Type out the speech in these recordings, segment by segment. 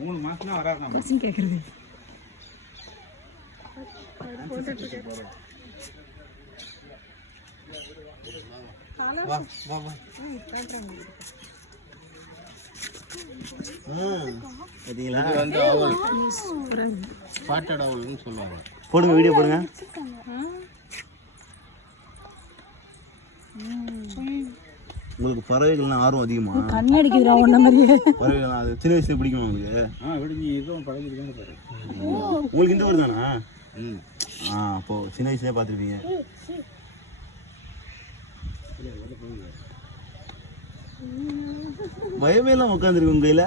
3 மாசம்னா வராது. கொஸ்டின் கேக்குறது. வா வா வா. பாத்தீங்களா? இது வந்து அவல். ஸ்பாட்டட் அவல்னு சொல்லுவாங்க. போடுங்க, வீடியோ போடுங்க. உங்களுக்கு பறவைகள்னா ஆர்வம் அதிகமா? கண்ணு அடிக்குதுடா ஒண்ண மாதிரியே. பறவைகள் அது சின்ன வயசுல பிடிக்குமா உங்களுக்கு? விடுஞ்சி இதுவும் பழகிருக்காங்க பாரு. உங்களுக்கு இந்த ஊர் தானா? அப்போ சின்ன வயசுலயே பார்த்துருப்பீங்க. பயமே எல்லாம் உட்காந்துருக்கு உங்க கையில.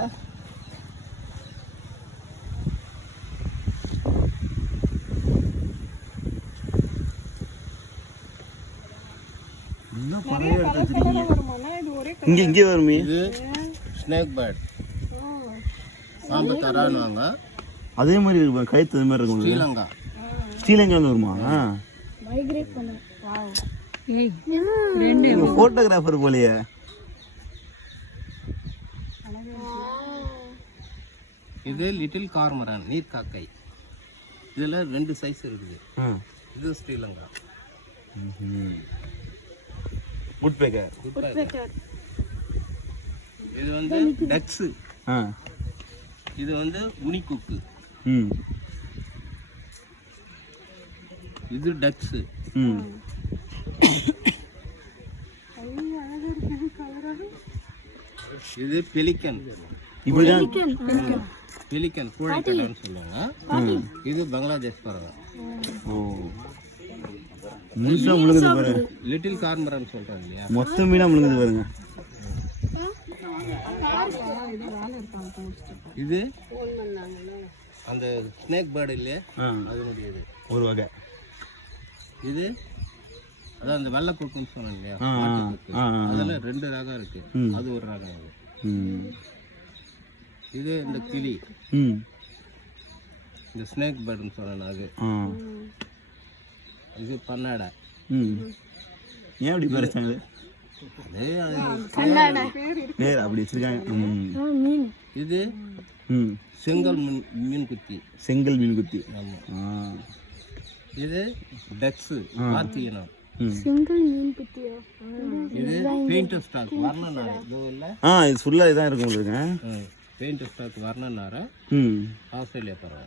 இங்க இங்கே வருமே. இது ஸ்னேக் பேர்ட். பாம்பு தரானுவாங்க. அதே மாதிரி இருக்கு, கழுத்து அது மாதிரி இருக்கும். ஸ்ரீலங்கா. ஸ்ரீலங்கால வருமா? மைக்ரேட் பண்ணு. வாவ். ஏய் போட்டோகிராஃபர் போலயே. இது லிட்டில் கார்மரான், நீர்க்காக்கை. இதுல 2 சைஸ் இருக்குது. இது ஸ்ரீலங்கா. உட்பேக்கர். இது வந்து டக்ஸ். இது வந்து உனிக்குக்கு. இது டக்ஸ். இது பெலிக்கன். இப்படிதான் பெலிக்கன் கூழைக்கடன்னு சொல்லுவாங்க. இது பங்களாதேஷ் பறவை. முழுசா முழுங்குது பாருங்க. லிட்டில் கார்மரன் சொல்றாங்க இல்லையா, மொத்த மீனா முழுங்குது பாருங்க. இது அந்த ஸ்னேக் பேர்டு இல்லையா, அதனுடைய இது ஒரு வகை. இது அதான் அந்த வெள்ளைப்பொக்குன்னு சொன்னாங்க இல்லையா, அதில் 2 ரகம் இருக்கு. அது ஒரு ரகம். இது இந்த கிளி, இந்த ஸ்னேக் பேர்டுன்னு சொன்னேன் அது. இது பன்னாடை. ஏன் அப்படி பறிச்சாங்க? பேர் அப்படி வச்சிருக்காங்க. இது செங்கல் மீன் குத்தி. செங்கல் மீன் குத்தி. ஆமாம். இது டக்ஸ், ஆத்தியனம். சிங்கிள் மீன் குத்தியா? இது பெயிண்ட் ஸ்டாக் வர்ணனார. இது இல்ல, இது ஃபுல்லா இதான் இருக்கும் உங்களுக்கு. பெயிண்ட் ஸ்டாக் வர்ணனார. ஆஸ்திரேலியா பறவை.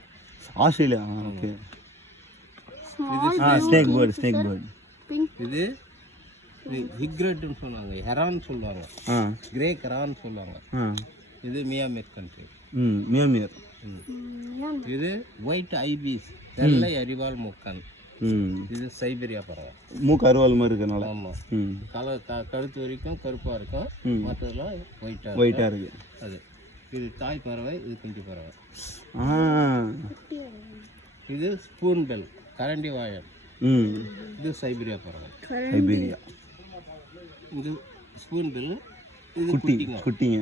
ஆஸ்திரேலியா. ஓகே. Snake bird. இது ஹிக்ரெட்னு சொன்னாங்க, ஹெரான் சொல்லுவாங்க. கிரே ஹெரான் சொல்லுவாங்க. இது மியான்மர் கண்ட்ரி. மியான்மர். இது ஒயிட் ஐபீஸ், வெள்ளை அரிவாள் மூக்கன். இது சைபீரியா பறவை. மூக்கு அருவாள் மாதிரி இருக்கனால. ஆமாம். கழுத்து வரைக்கும் கருப்பாக இருக்கும், மற்றதெல்லாம் ஒயிட்டாக இருக்கு. அது இது தாய் பறவை, இது குஞ்சு பறவை. இது ஸ்பூன் பெல், கரண்டி வாயன். இது சைபீரியா பறவை. சைபீரியா. இது ஸ்பூன் பெல், இது குட்டிங்க.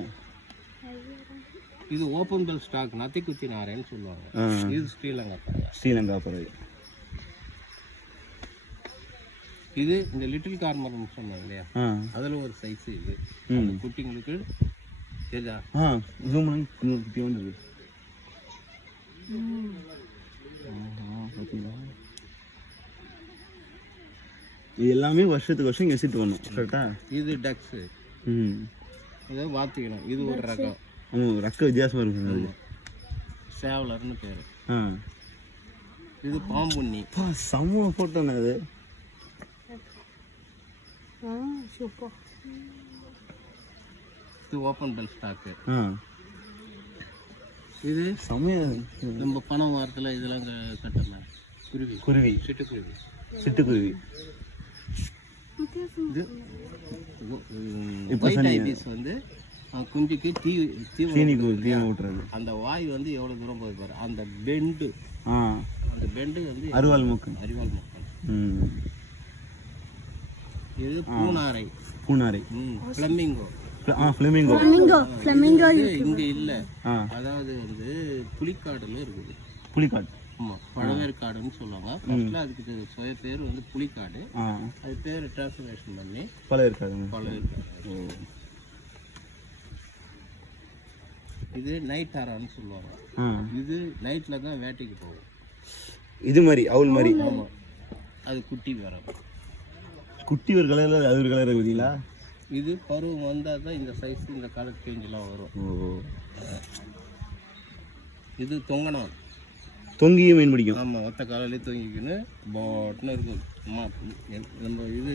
இது ஓப்பன் பெல் ஸ்டாக், நத்தி குத்தி நாரைன்னு சொல்லுவாங்க. இது ஸ்ரீலங்கா பறவை. இது இந்த லிட்டில் கார்மரன் சொன்னாங்க இல்லையா, அதில் ஒரு சைஸ். இது அந்த குட்டிங்களுக்கு குட்டி வந்தது. இது எல்லாமே வருஷத்துக்கு வருஷம் இங்கே விசிட் பண்ணும். கரெக்டா? இது டக்ஸு. இதை வாத்திக்கணும். இது ஒரு ரகம். ரக்க வித்தியாசமாக இருக்குங்க. அது சேவலர்னு பேர். இது பாம்புண்ணி. செம்ம போட்டோங்க அது. இது ஓப்பன் பெல் ஸ்டாக்கு. இது செம்மையா நம்ம பணம் வாரத்தில் இதெல்லாம் கட்டலாம். குருவி. சிட்டுக்குருவி. இது ஒயிட் ஐபீஸ் வந்து குஞ்சுக்கு தீனி ஊட்டுறது. அந்த வாய் வந்து எவ்வளோ தூரம் போகுது பாரு. அந்த பெண்டு வந்து அரிவாள் மூக்கு. இது பூனாரை. ஃப்ளமிங்கோ. இங்க இல்ல, அதாவது வந்து புலிக்காடுல இருக்குது. புலிக்காடு. ஆமா, பழவேற்காடுன்னு சொல்லுவாங்க. ஃபர்ஸ்ட்ல அதுக்கு சுய பேர் வந்து புலிக்காடு. அது பேர் டிரான்ஸ்ஃபர்மேஷன் பண்ணி பழவேற்காடு. இது நைட் ஆரான்னு சொல்லுவாங்க. இது நைட்டில் தான் வேட்டைக்கு போகும். இது மாதிரி அவுல் மாதிரி. ஆமாம், அது குட்டி வரும். குட்டி ஒரு கலரில் அது ஒரு கலர் இருக்குதுங்களா? இது பருவம் வந்தால் தான் இந்த சைஸ் இந்த கலர் சேஞ்செலாம் வரும். இது தொங்கணும், தொங்கியும் மீன் பிடிக்கும். ஆமாம், ஒத்த காலையிலே தொங்கிக்கின்னு பாட்டுன்னு இருக்கும். நம்ம இது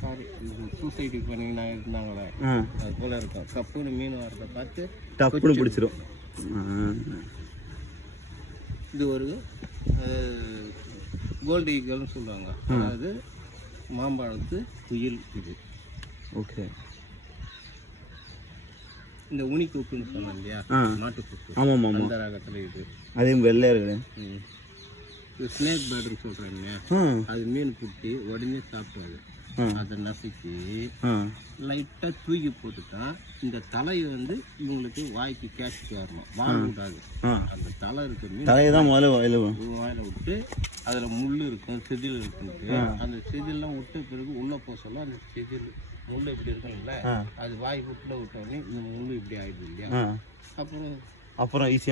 சாரி இது சூசைட்டி பண்ணிங்கன்னா இருந்தாங்களே அது போல் இருக்கும். கப்புன்னு மீன் வரதை பார்த்து டப்புன்னு பிடிச்சிரும். இது ஒரு கோல்டு ஈகல்னு சொல்லுவாங்க. அதாவது மாம்பழத்து குயில். இது ஓகே. இந்த உனி கொக்குன்னு சொன்னோம் இல்லையா, மாட்டு கொக்கு. ஆமாம் ஆமாம், அந்த ரகத்தில் இது. அதே வெள்ளையாக இருக்குது. இது ஸ்னேக் பேர்டுன்னு சொல்கிறேன் இல்லையா, அது மீன் குட்டி உடனே சாப்பிடாது. அதை நசுக்கி லைட்டாக தூக்கி போட்டுட்டா இந்த தலையை வந்து இவங்களுக்கு வாய்க்கு கேட்சிட்டு வரணும், வாழை விடாது. அந்த தலை இருக்கிற மீன் தலையை தான் முதல்ல வாயில விட்டு அதில் முள் இருக்கும், செதில் இருக்குன்ட்டு அந்த செதிலெலாம் விட்ட பிறகு உள்ளே போக சொல்ல அந்த செதில் முள் இப்படி இருக்கும்ல, அது வாய் விட்டுல விட்டோடனே இந்த முள் இப்படி ஆயிடுது இல்லையா, அப்புறம் ஈஸியாக